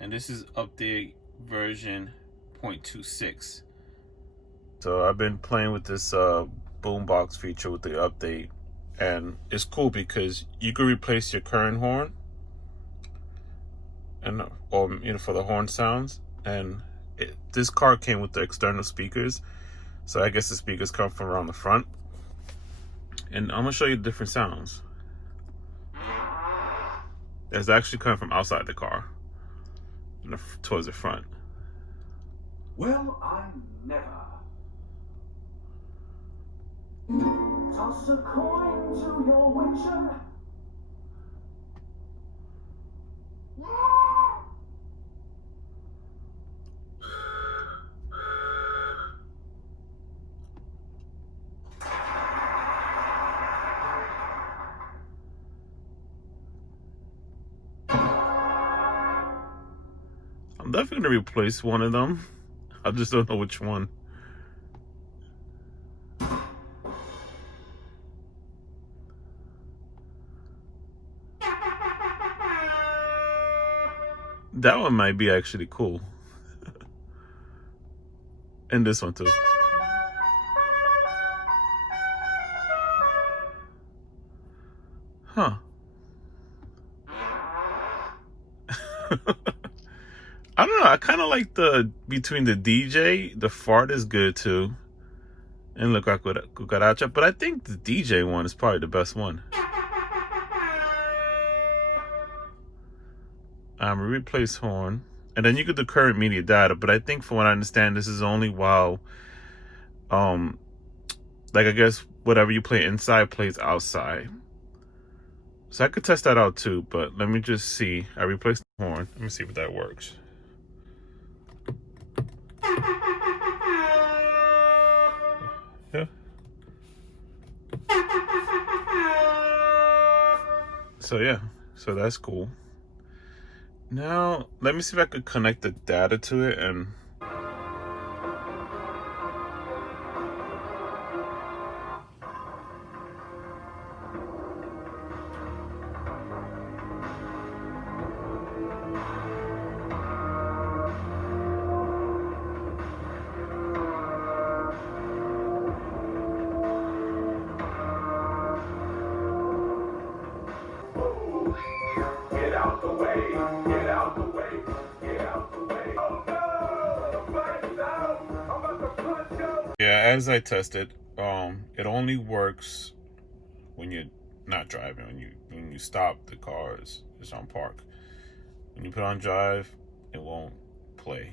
and this is update version 0.26. So I've been playing with this Boombox feature with the update, and it's cool because you can replace your current horn and for the horn sounds. And this car came with the external speakers, so I guess the speakers come from around the front. And I'm gonna show you the different sounds. It's actually coming from outside the car, towards the front. Well, I never. Toss a coin to your witcher. I'm definitely gonna replace one of them. I just don't know which one. That one might be actually cool. And this one too. Huh. I don't know. I kind of like between the DJ, the fart is good too. And look like cucaracha, but I think the DJ one is probably the best one. Replace horn. And then you could do current media data, but I think from what I understand, this is only while, like I guess whatever you play inside plays outside. So I could test that out too, but let me just see. I replaced the horn. Let me see if that works. Yeah. So yeah, so that's cool. Now, let me see if I could connect the data to it and... Get out the way, get out the way, get out the way. Oh no, the fight's out. I'm about to punch you. Yeah, as I tested, it only works when you're not driving. When you stop, the car is on park. When you put on drive, it won't play.